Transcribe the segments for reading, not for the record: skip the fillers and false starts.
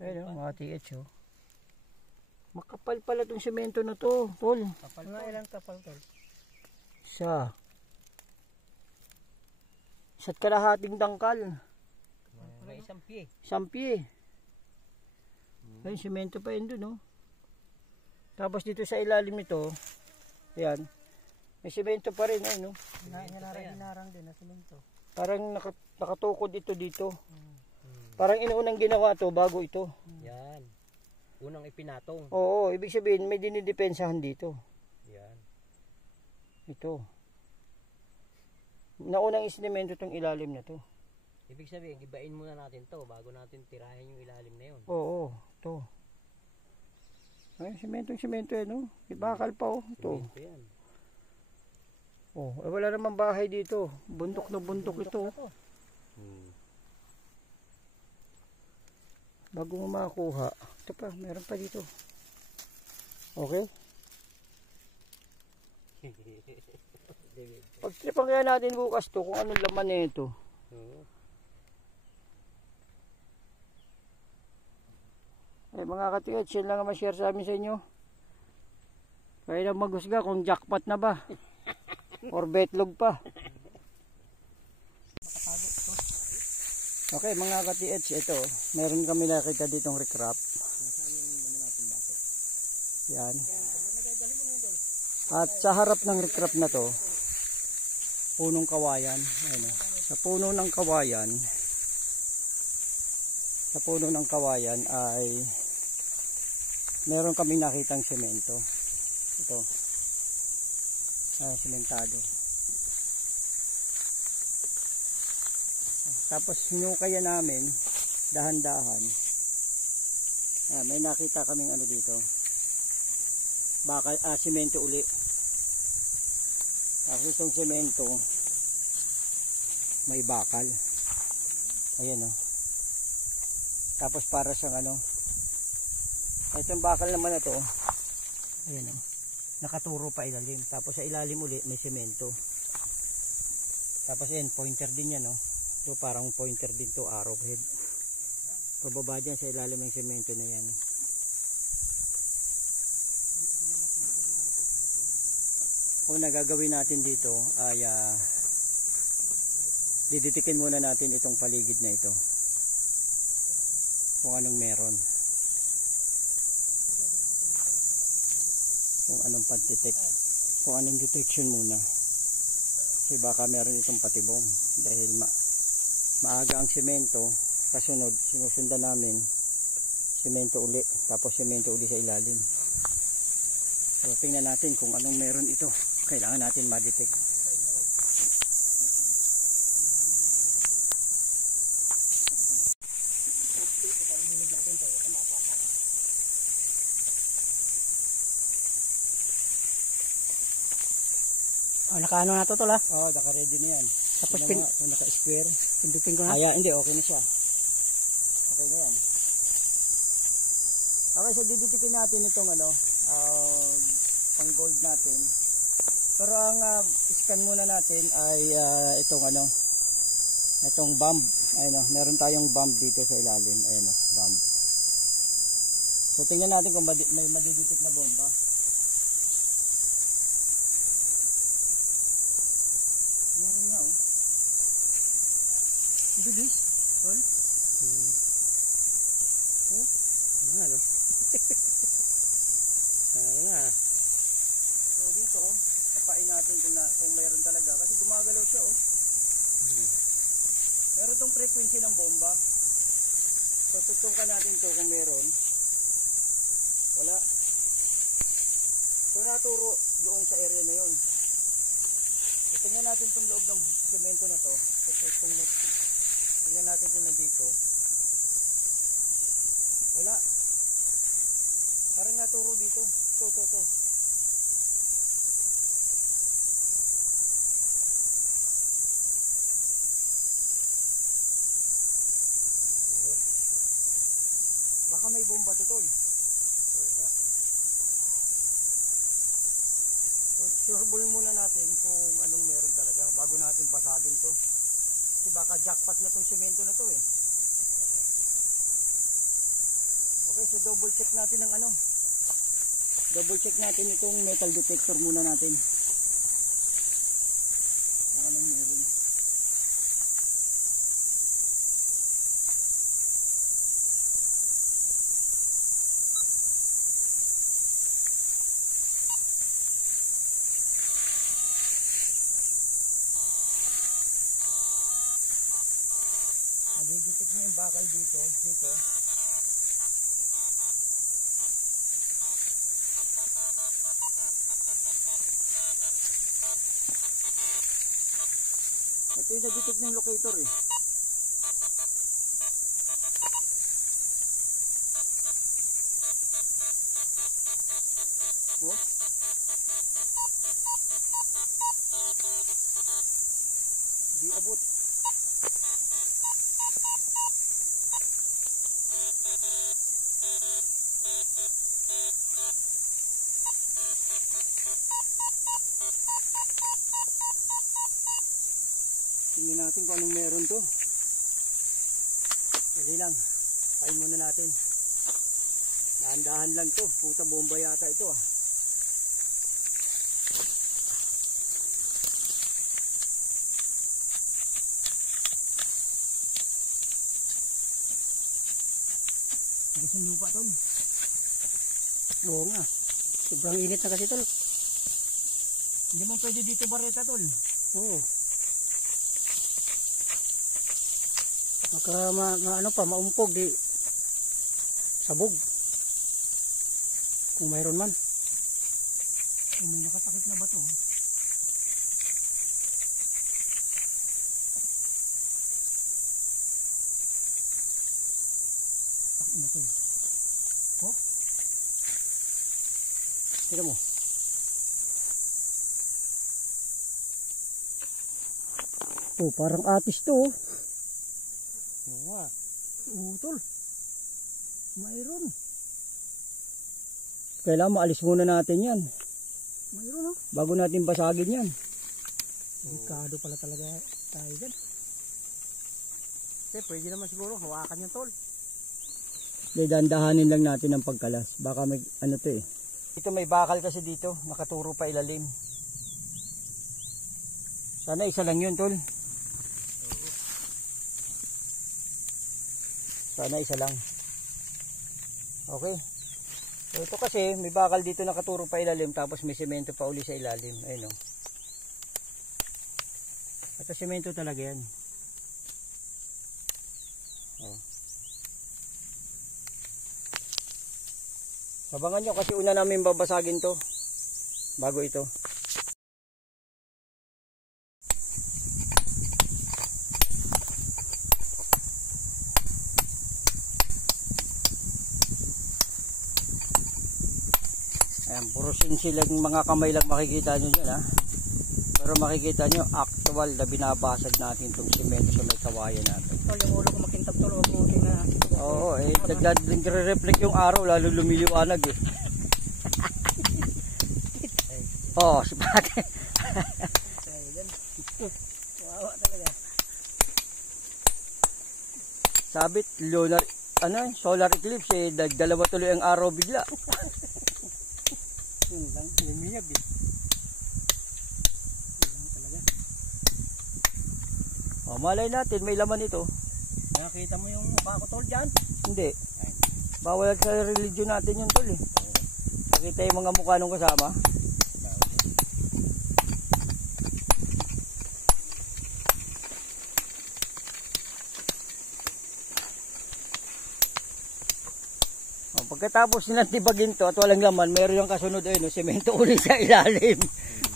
Ayun, mga TH oh. Makapal pala itong semento na to, tol. Kapal nga, ilang kapal, tol? Isa't kalahating dangkal. May isang pie. Isang pie. Ayun, semento pa yun dun, oh. Tapos dito sa ilalim nito, ayan, may semento pa rin, ayun, oh. Hinarang din na semento. Parang nakatukod ito dito. Parang inuunang ginawa to bago ito. Yan. Unang ipinatong. Oo, ibig sabihin may dinidepensahan dito. Yan. Ito. Naunang isinemento tong ilalim na to. Ibig sabihin, gibain muna natin to bago natin tirahin yung ilalim na yun. Oo, to. Ay, semento yan, oh. Ibakal pa, oh. Ito. Semento yan. Oh, wala namang bahay dito. Bundok na bundok ito. Bago mo makakuha. Ito pa, meron pa dito. Okay? Pagtripan kaya natin bukas to kung anong laman na ito. Eh mga katigat, yun lang ang ma-share sa amin sa inyo. Kaya na maghusga kung jackpot na ba. Or betlog pa. Okay mga ka-TH, ito, meron kami nakita ditong recrap. Yan. At sa harap ng recrap na to, punong kawayan. Ayan, sa puno ng kawayan ay meron kaming nakitang semento. Ito. Sementado. Tapos hinukayan namin dahan-dahan. May nakita kaming ano dito. Bakal, semento uli. Tapos itong semento may bakal. Ayan oh. Tapos para sa ano. Itong bakal naman na to. Ayan oh. Nakaturo pa ilalim. Tapos sa ilalim uli may semento. Tapos ayan, pointer din yan oh. So parang pointer din to, arrowhead. Pababa dyan sa ilalim ng semento na yan. Kung nagagawin natin dito ay diditikin muna natin itong paligid na ito. Kung anong meron. Kung anong pantitek. Kung anong detection muna. Kasi baka meron itong patibong. Dahil maaga ang semento, kasunod sinusundan namin semento uli, tapos semento uli sa ilalim. So tingnan natin kung anong meron ito. Kailangan natin ma-detect. Naka-ano na to tol ha? Naka-ready na yan. Tapos naka-square. Pindutin ko na. Hindi, okay na siya. Okay na yan. Okay, so diditikin natin itong pang gold natin. Pero ang scan muna natin ay itong itong bomb. Ayun meron tayong bomb dito sa ilalim. Ayun bomb. So tingnan natin kung may madiditik na bomba. Meron nga oh. Bilis, tol. Ano? Nga. So dito tapain natin kung mayroon talaga kasi gumagalaw siya oh. Meron tong frequency ng bomba. So tutukan natin to kung meron. Wala. So naturo doon sa area na yon. So tingnan natin tong loob ng semento na to. Tingnan natin kung nandito. Wala. Parang naturo dito. To. Baka may bomba to tol. So sureball muna natin kung anong meron talaga bago natin basagin to. Kasi baka jackpot na tong semento na to eh. Okay, so double check natin ng ano. Double check natin itong metal detector muna natin. Kung anong meron. Nagigitip mo yung bakal dito. Ito yung nagitip ng locator eh. Oh. Di abot. Tingnan natin kung anong meron to. Dali lang. Pain muna natin. Dahan-dahan lang to. Puta bomba yata ito ah. Tapos yung lupa tol. Oo nga. Sobrang init na kasi tol. Hindi mo pwede dito bareta tol. Oo. Maka ano pa maumpog di sabog. Kung mayroon man. Kung may nakatakip na bato. Tak na tol. Oh. Tira mo. Oh, parang atis to. Oo, utol. Mayroon. Kailangan maalis muna natin yan. Mayroon oh. Bago natin basagin yan. Delikado pala talaga tayo dyan. Okay, pwede naman siguro hawakan yan tol. Dandahanin lang natin ang pagkalas. Baka may ano to eh. Ito may bakal kasi dito. Nakaturo pa ilalim. Sana isa lang yun tol. Sana isa lang. Okay. So ito kasi may bakal dito nakaturo pa ilalim tapos may semento pa uli sa ilalim. Ayun o. At semento talaga yan. Oh. Abangan nyo kasi una namin babasagin to. Bago ito. Ayan, puro sinsilang mga kamay lang makikita nyo dyan ha. Pero makikita nyo actual na binabasag natin itong simento sa may kawayan natin. Tol, yung ulo ko makintab tol, huwag mo na. Oo, eh, nagre-reflect yung araw, lalo lumiliwanag eh. Oo, si Pate. Wawa talaga. Sabit, lunar, solar eclipse eh, dalawa tuloy ang araw bigla. Yun lang, lumiyab eh. Yun talaga. O, malay natin, may laman ito. Nakita mo yung mukha ko tol dyan? Hindi. Bawal sa religion natin yung tol eh. Nakita yung mga mukha nung kasama. Pagkatapos nilang tibagin to at walang laman, meron yung kasunod no, semento uli sa ilalim.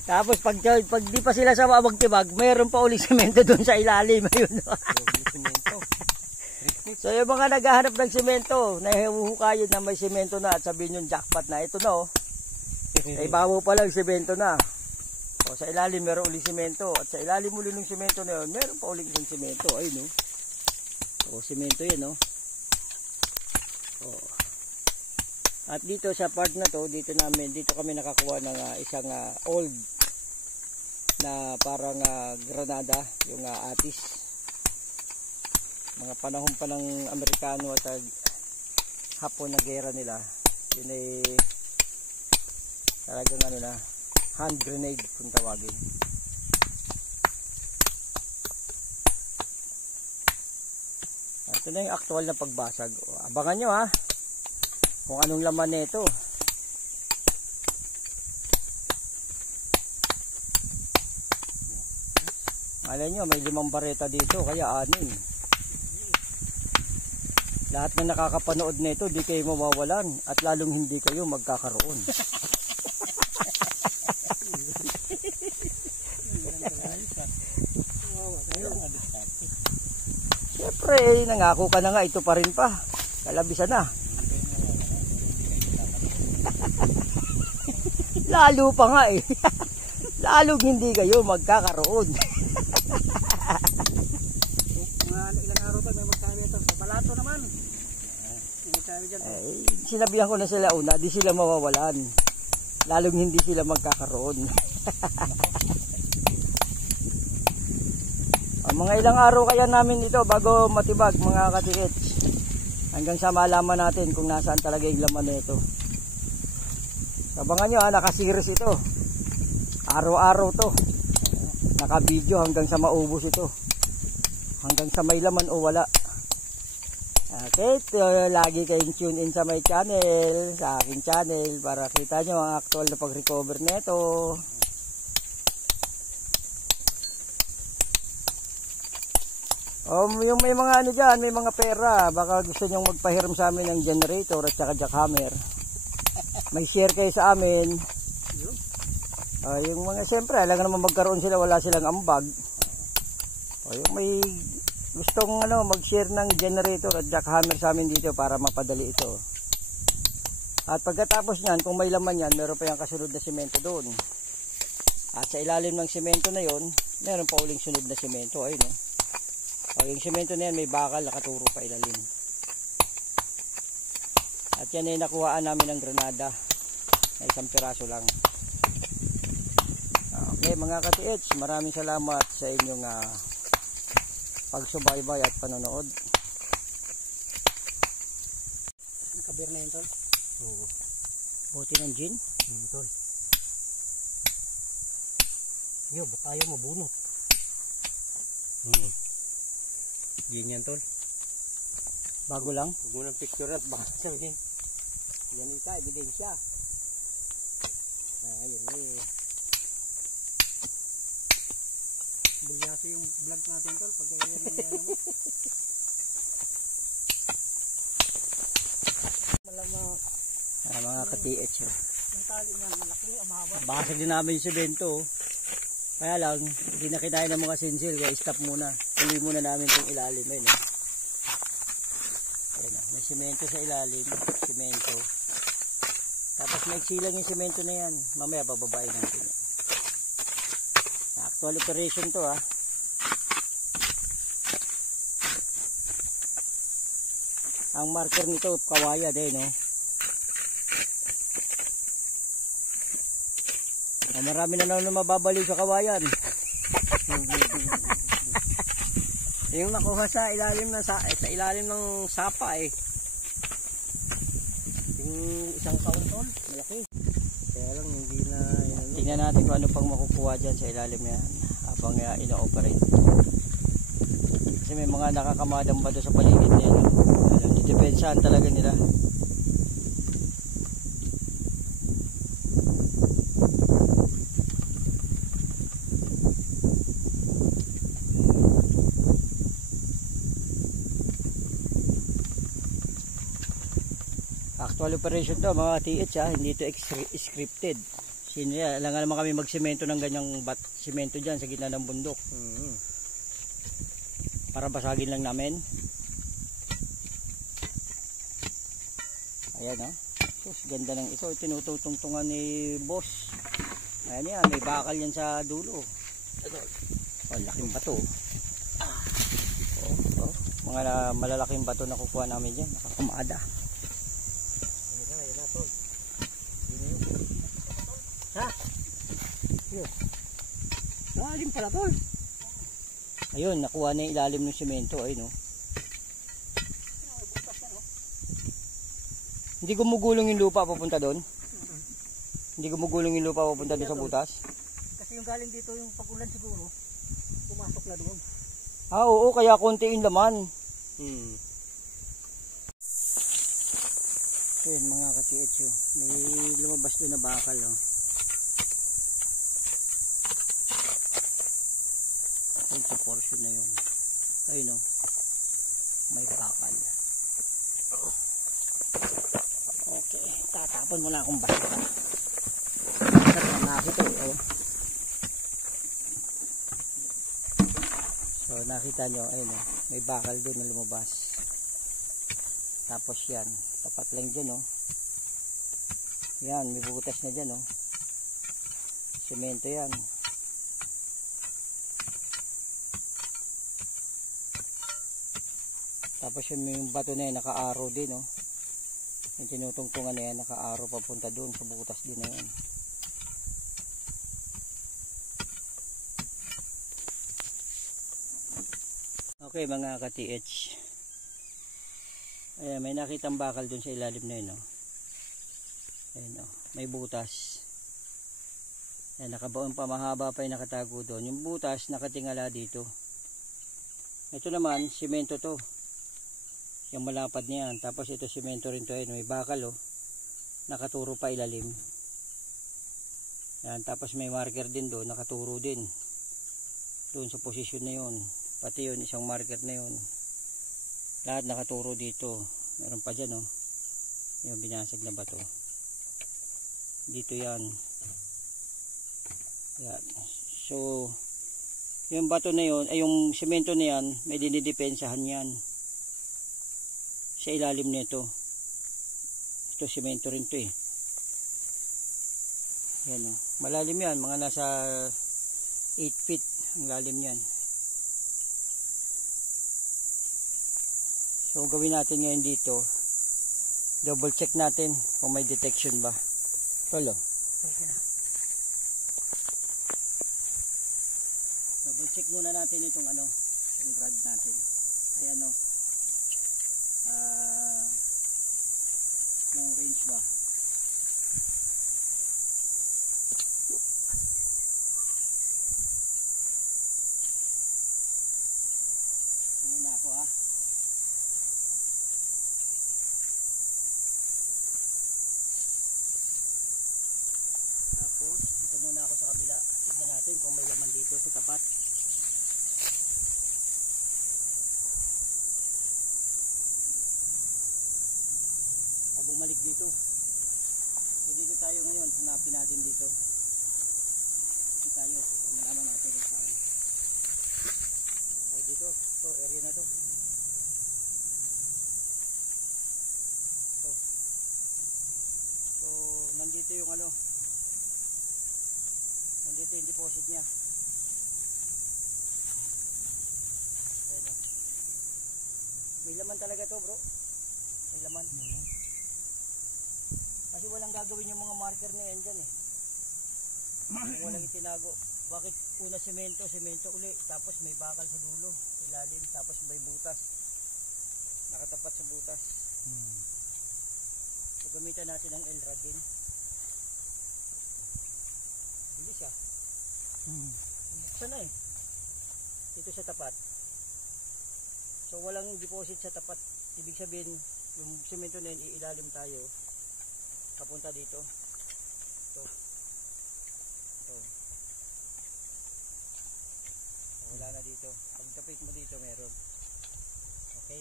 Tapos pag di pa sila sama magtibag, meron pa uli semento doon sa ilalim. Ayun. So yung mga naghahanap ng semento, nahihuhukayin na may semento na at sabihin yung jackpot na ito no. Ay bawo pa lang semento na. O sa ilalim meron uli semento at sa ilalim muli ng semento na yun, meron pa uli ng semento. Ayun no. O semento yan no. O. At dito sa part na to, dito kami nakakuha ng isang old na parang granada, yung atis. Mga panahon pa ng Amerikano at hapon na gera nila, yun ay talagang ano na, hand grenade kung tawagin. Ito na yung actual na pagbasag. Abangan nyo ha kung anong laman nito. Alam nyo, may 5 bareta dito, kaya 6. Lahat na nakakapanood nito, di kayo mawawalan at lalong hindi kayo magkakaroon. Siyempre, nangako ka na nga, ito pa rin pa. Kalabisan na. Lalo pa nga eh. Lalong hindi kayo magkakaroon. Ilang araw pa may magkano ito. Sa balato naman. Sinabihan ko na sila una, di sila mawawalan. Lalong hindi sila magkakaroon. Mga ilang araw kaya namin ito bago matibag mga katikits. Hanggang sa malaman natin kung nasaan talaga yung laman nito. Sabangan nyo ha, nakasiris ito. Araw-araw to. Naka-video hanggang sa maubos ito. Hanggang sa may laman o wala. Okay, lagi kayong tune in sa my channel, sa aking channel, para kita nyo ang actual na pag-recover nito. Yung may mga ano dyan, may mga pera, baka gusto nyong magpahiram sa amin ng generator at saka jackhammer. May share kayo sa amin. Yung mga siyempre, alam naman magkaroon sila, wala silang ambag. Yung may gustong mag-share ng generator at jackhammer sa amin dito para mapadali ito. At pagkatapos nyan, kung may laman yan, meron pa yung kasunod na semento doon. At sa ilalim ng semento na yon, meron pa uling sunod na semento. Ayun no. Yung semento na yan, may bakal, nakaturo pa ilalim. At yan ay nakuhaan namin ng granada na 1 piraso lang. Okay mga ka-TH, maraming salamat sa inyong pagsubaybay at panonood. Nakabir na yun tol? Oo. Bote ng gin? Tol. Yo, ba't tayo mabunot? Gin yan tol. Bago lang? Huwag mo ng picture at baka sabihin. Yan ita, ebidensya. Ayun eh. Bilyasa yung vlog natin tol. Pag yan mo. Malamang. Mga ka-TH. Yung tali niyan, malaki, amahaba. Basag din namin yung semento. Kaya lang, hindi na kinaya ng mga sinsil, kaya stop muna. Tuloy muna namin itong ilalim. Ayun, ayun, may semento sa ilalim, semento. Tapos maiksi lang yung semento na yan. Mamaya bababain natin yan. Actual operation to ha. Ang marker nito, kawayan eh, no? Marami na naman mababaliw sa kawayan. Yung nakuha sa ilalim ng sa ilalim ng sapa eh. Yung isang kauntol, malaki. Kaya lang hindi na tingnan natin kung ano pang makukuha dyan sa ilalim yan habang ina-operate. Kasi may mga nakakamadang ba doon sa paligid niya. Didepensahan talaga nila. Actual operation to mga TH ha, hindi ito scripted. Alam nga naman kami magsemento ng ganyang semento dyan sa gitna ng bundok. Para basagin lang namin. Ayan o. Sus, ganda ng ito. Tinututungtungan ni boss. Ayan yan, may bakal yan sa dulo. Oh, laking bato. Mga malalaking bato na kukuha namin dyan. Nakakamada. Ha? Yun. Lalim pala tol. Ayun, nakuha na yung ilalim ng semento. Ayun o. Hindi gumugulong yung lupa papunta doon? Hindi gumugulong yung lupa papunta doon sa butas? Kasi yung galing dito yung pag-ulan siguro, pumasok na doon. Ah, oo, kaya konti yung laman. Ayan mga ka-TH, may lumabas doon na bakal. Oh. Ayan sa portion na yun. Ayun oh, may bakal. Okay, tatapon mo na akong basura. Nakita oh. So nakita nyo, ayun oh, may bakal doon na lumabas. Tapos yan, tapat lang dyan oh. Yan, may butas na dyan oh. Semento yan. Tapos yung bato na yan, naka-arrow din oh. Yung tinutungtungan na yan, naka-arrow papunta doon sa butas din na yan. Okay mga ka-TH, ayan, may nakitang bakal dun sa ilalim na yun oh. Ayan oh, may butas. Ayan, nakabaon pa, mahaba pa yung nakatago doon. Yung butas nakatingala dito. Ito naman simento to, yung malapad niyan. Tapos ito simento rin to. Ayan, may bakal oh, nakaturo pa ilalim. Ayan, tapos may marker din doon, nakaturo din doon sa posisyon na yun. Pati yun, isang marker na yun. Lahat nakaturo dito. Meron pa dyan oh, yung binasag na bato. Dito yan. Yan. So, yung bato na yun, ay yung semento na yan, may dinidepensahan yan. Sa ilalim nito. Ito, semento rin to eh. Yan oh. Malalim yan, mga nasa 8 feet ang lalim yan. So gawin natin ngayon dito, double check natin kung may detection ba. Tolo. Double check muna natin itong ano, yung rod natin. Ay ano, yung range ba. Muna ako ha. Dito muna ako sa kabila. Tignan natin kung may laman dito sa tapat. O bumalik dito. So dito tayo ngayon. Hanapin natin dito. Dito tayo. Malaman natin kung saan. O dito. Ito, area na to. So nandito yung ano. Nandito yung deposit niya. Ayan. May laman talaga to bro. May laman. Kasi walang gagawin yung mga marker na yan dyan eh. Walang itinago. Bakit una semento uli. Tapos may bakal sa dulo. Ilalim. Tapos may butas. Nakatapat sa butas. So gamitan natin ang L-rod din. Bilis ah. Buksan na eh. Dito sa tapat. So walang deposit sa tapat. Ibig sabihin yung semento na yun, iilalim tayo. Papunta dito. Ito. Ito. Wala na dito. Pag tapit mo dito meron. Okay.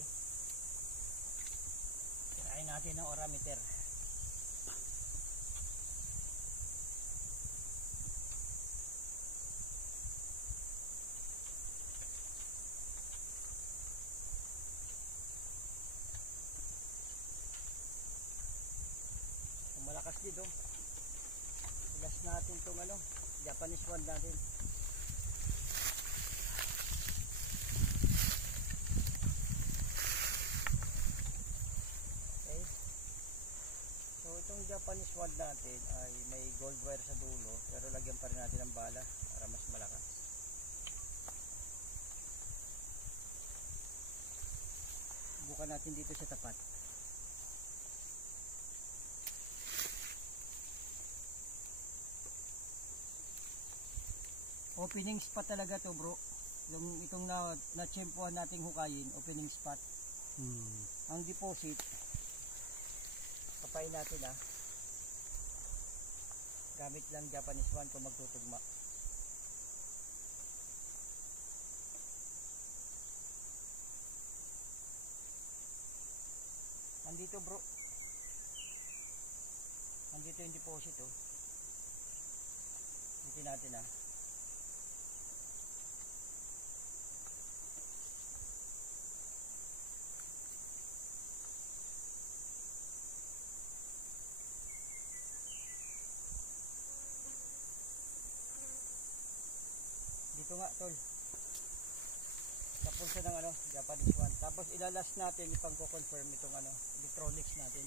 Tirahin natin ng orameter. Malakas dito. Ilas natin itong ano, Japanese wand natin. Okay. So itong Japanese wand natin ay may gold wire sa dulo, pero lagyan pa rin natin ng bala para mas malakas. Bukan natin dito sa tapat. Opening spot talaga to, bro. Yung itong na-tsempuhan nating hukayin, opening spot. Ang deposit, kapain natin gamit lang Japanese one kung magtutugma. Nandito, bro. Nandito yung deposit, oh. Ito natin, Dito nga, tol. Sa pulsa ng Japanese one. Tapos ilalas natin, ipang-confirm itong electronics natin.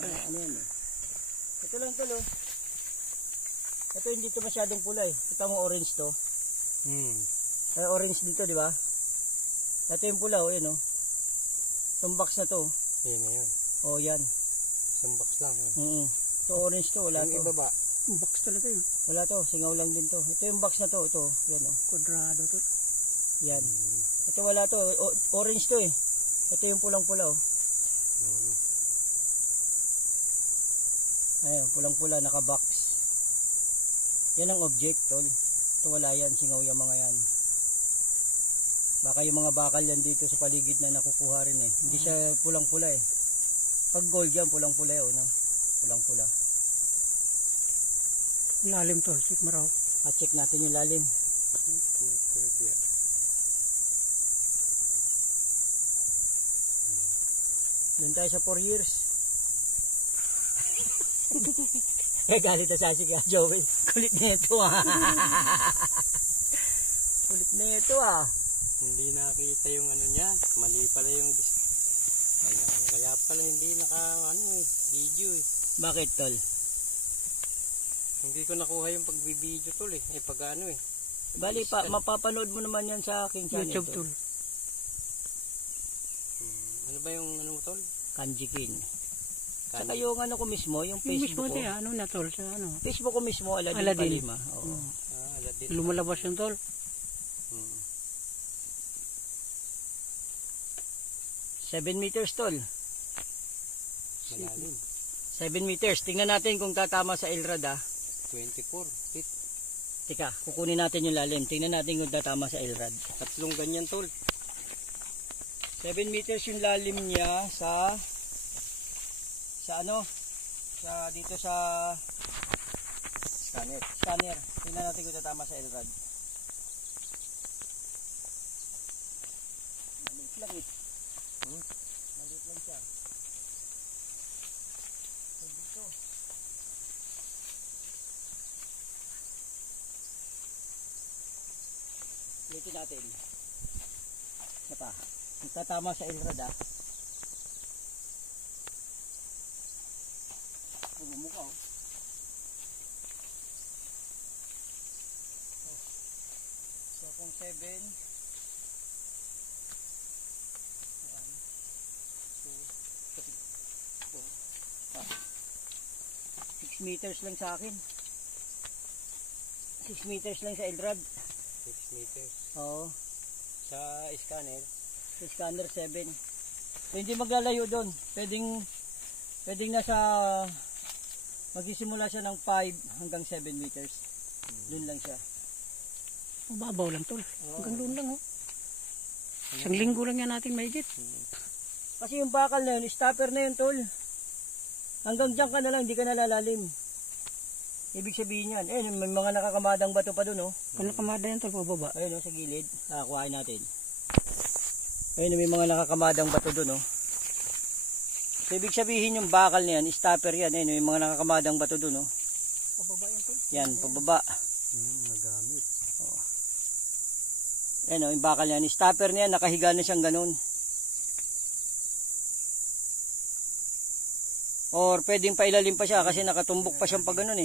Ano yan, Ito lang, tol, oh. Ito hindi to masyadong pula, eh. Kita mo orange to. Orange dito, di ba? Ito yung pula, oh, yun, oh. Itong box na to. Yan na yun. Oh, yan. Isang box lang. Ito orange to, wala Yung to. ibaba. Box talaga yun. Wala to, singaw lang din to. Ito yung box na to, ito. Yan, oh. Kwadrado to. Yan. Ito wala to, orange to, eh. Ito yung pulang-pula, oh. Ayun, pulang-pula, naka-box. Yan ang object, tol. Ito wala yan, singaw yung mga yan. Baka yung mga bakal yan dito sa paligid na nakukuha rin, eh. Hindi siya pulang-pula, eh. Pag gold yan, pulang-pula, eh, no? Pulang-pula. Lalim to, check mo raw. At check natin yung lalim. Doon tayo sa 4 years. Galit na sa si Joey. Kulit na ito, Kulit na ito, Hindi nakita yung niya. Mali pala yung kaya pala hindi video, eh. Bakit, tol? Hindi ko nakuha yung pagbibideo, tol, eh. Pag Bali pa, mapapanood mo naman yan sa aking channel. YouTube tool. Ano ba yung mo, tol? Kanji King. Saka yung ko mismo, yung Yung Facebook mismo ko. na na tol sa Facebook ko mismo, Aladin Aladin. Palima. Oo. Aladin. Lumalabas yung tol. 7 meters, tol. Malalim. 7 meters. Tingnan natin kung tatama sa Elrad, 24 feet. Tika, kukunin natin yung lalim. Tingnan natin kung tatama sa Elrad. Tatlong ganyan, tol. 7 meters yung lalim niya sa dito sa scanner. Tingnan natin kung tatama sa Elrad. Maliit lang, eh. Maliit lang siya. Dito. Ulitin natin. Ito pa. Tatama sa Elrad, Mukha, oh. So kung 7 1 2 3 4 6 meters lang sa akin. 6 meters lang sa Elrad. 6 meters. Oo. Sa scanner? Sa scanner 7. So, hindi maglalayo doon. Pwedeng nasa magsisimula siya ng 5 hanggang 7 meters. Doon lang siya. Mababaw lang tol. Hanggang doon lang Isang linggo lang yan natin mahigit. Kasi yung bakal na yun, stopper na yun, tol. Hanggang dyan ka na lang, hindi ka nalalalim. Ibig sabihin yan, may mga nakakamadang bato pa doon, Kung nakamada yan tol, pababa. Ayun, sa gilid. Kuhain natin. Ayun, may mga nakakamadang bato doon, So, ibig sabihin yung bakal na yan, stopper yan. Ayun, may mga nakakamadang bato doon, Pababa yan tol. Yan, pababa. Nagamit. Ayun, yung bakal yan. Stopper na yan, nakahiga na siyang ganun. Or pwedeng pailalim pa siya kasi nakatumbok pa siyang pag ganun,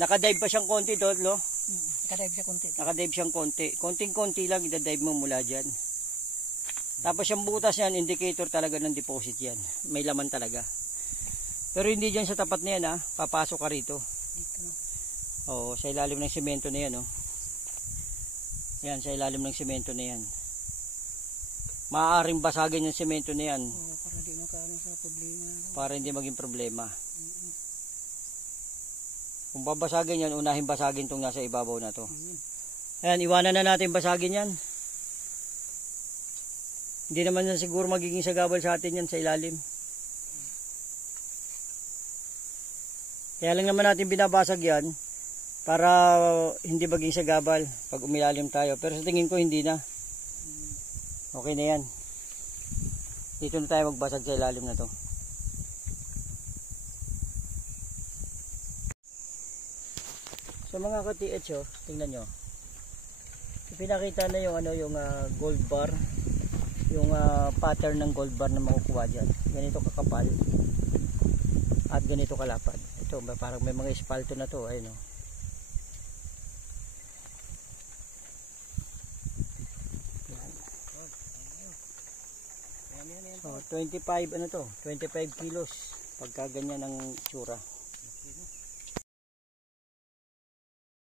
Nakadive pa siyang konti, tol, Nakadive siya konti. Nakadive siyang konti. Konting-konti lang idadive mo mula dyan. Tapos yung butas yan, indicator talaga ng deposit yan. May laman talaga. Pero hindi dyan sa tapat na yan ha. Papasok ka rito. Dito na. Oo, sa ilalim ng semento na yan oh. Yan, sa ilalim ng semento na yan. Maaaring basagin yung semento na yan. Oo, para di makaano sa problema. Para hindi maging problema. Kung babasagin yan, unahin basagin itong nasa ibabaw na to. Ayan, iwanan na natin basagin yan. Hindi naman yan siguro magiging sagabal sa atin yan sa ilalim. Kaya lang naman natin binabasag yan para hindi maging sagabal pag umilalim tayo. Pero sa tingin ko hindi na. Okay na yan. Dito na tayo magbasag sa ilalim na to. So mga ka-TH oh, tingnan nyo. Pinakita na yung yung gold bar, yung pattern ng gold bar na makukuha diyan. Ganito kakapal at ganito kalapad. Ito parang may mga espalto na to, ayun oh. So 25 ano to, 25 kilos pagka ganyan ang tsura.